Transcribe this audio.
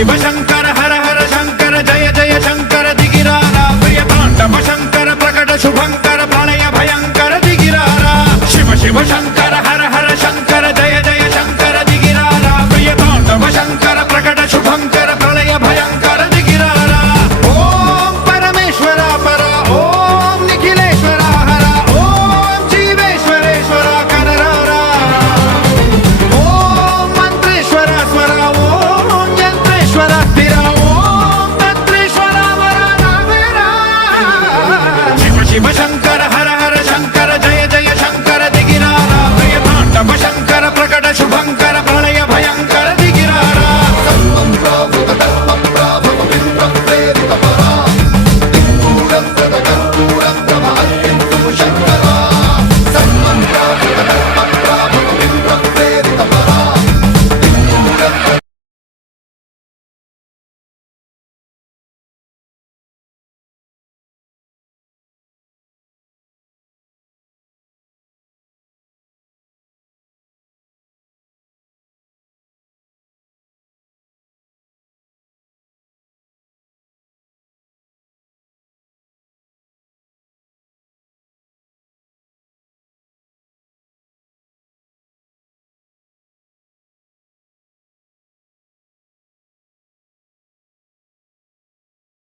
शिव शंकर हर हर शंकर जय जय शंकर दिगिरारा प्रिय तांडव शंकर प्रकट शुभंकर प्रलय भयंकर दिगिरारा शिव शिव शंकर